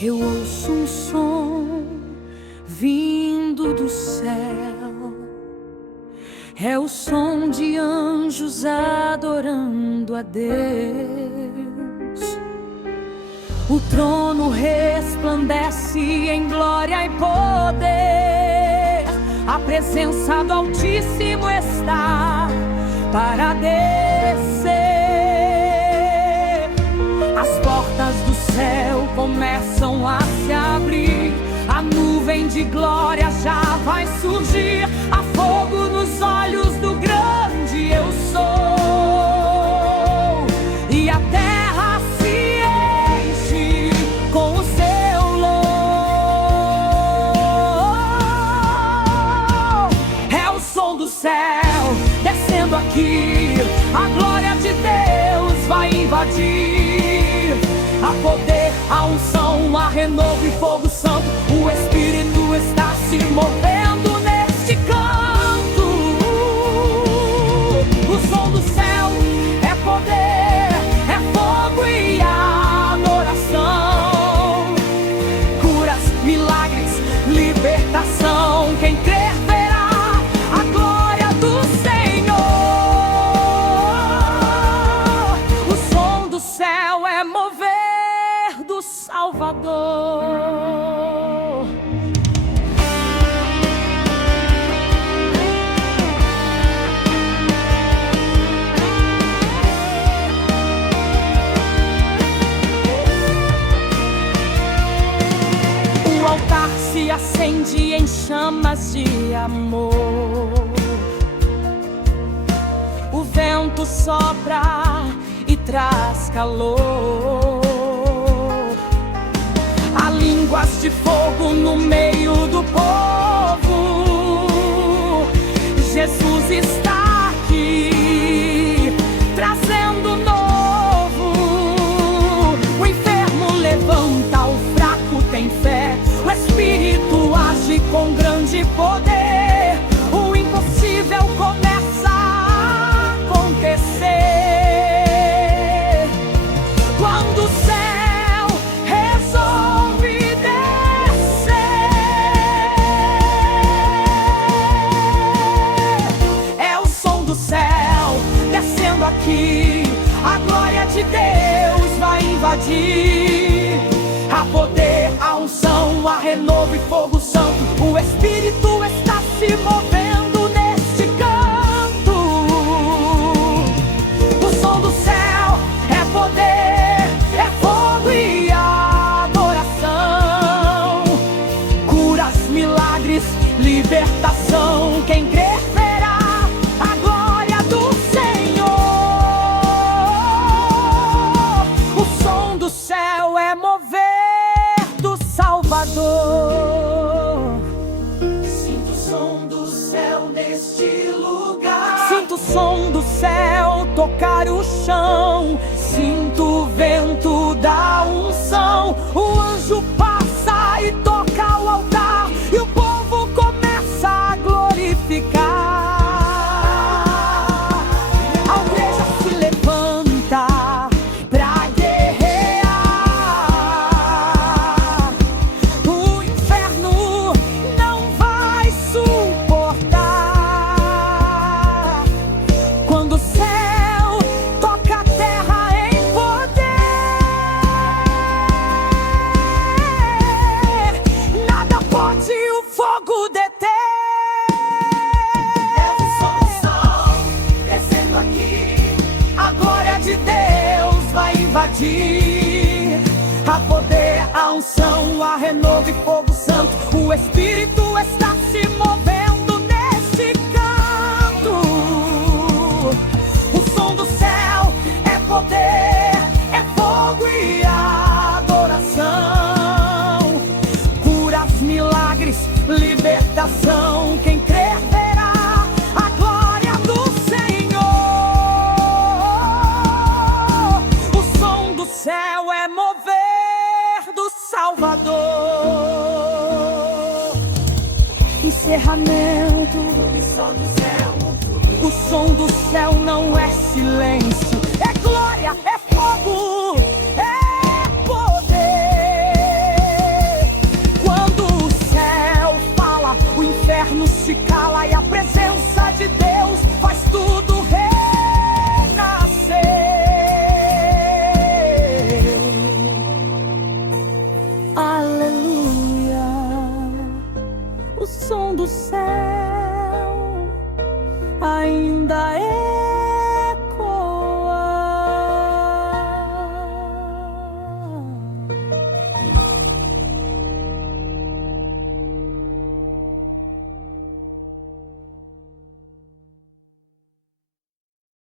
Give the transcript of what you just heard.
Eu ouço um som vindo do céu. É o som de anjos adorando a Deus. O trono resplandece em glória e poder. A presença do Altíssimo está para descer. As portas do céu começam a se abrir. A nuvem de glória já vai surgir. Há fogo nos olhos do grande eu sou. E a terra se enche com o seu louvor. É o som do céu descendo aqui. A glória de Deus vai invadir. Há poder, a unção, a renovo e fogo santo. O Espírito está se movendo neste canto. O som do céu é poder, é fogo e adoração. Curas, milagres, libertação. Quem crer verá a glória do Senhor. O som do céu é mover do Salvador. O altar se acende em chamas de amor. O vento sopra e traz calor. Há línguas de fogo no meio do povo. Jesus está aqui, trazendo novo. O enfermo levanta, o fraco tem fé. O Espírito age com grande poder. O impossível começa a acontecer. Quando o céu resolve descer, é o som do céu descendo aqui. A glória de Deus vai invadir. Há poder, a unção, a renovo e fogo santo. O Espírito está se movendo neste canto. O som do céu é poder, é fogo e adoração. Curas, milagres, libertação. Quem crer verá a glória do Senhor. O som do céu é mover do Salvador. Sinto o som do céu neste lugar. Sinto o som do céu tocar o chão. Sinto o vento da unção. O anjo passa e toca o altar. E o povo começa a glorificar. A igreja se levanta pra guerrear. O inferno não vai suportar. Quando o céu toca a terra em poder, nada pode o fogo deter. É o som do sol descendo aqui. A glória de Deus vai invadir. A poder, a unção, a renovo e fogo santo. O Espírito está se movendo neste canto. O som do céu é poder, é fogo e adoração. Curas, milagres, libertação. Quem crer verá a glória do Senhor. O som do céu é mover do Salvador. Encerramento. O som do céu não é silêncio. É glória, é fogo.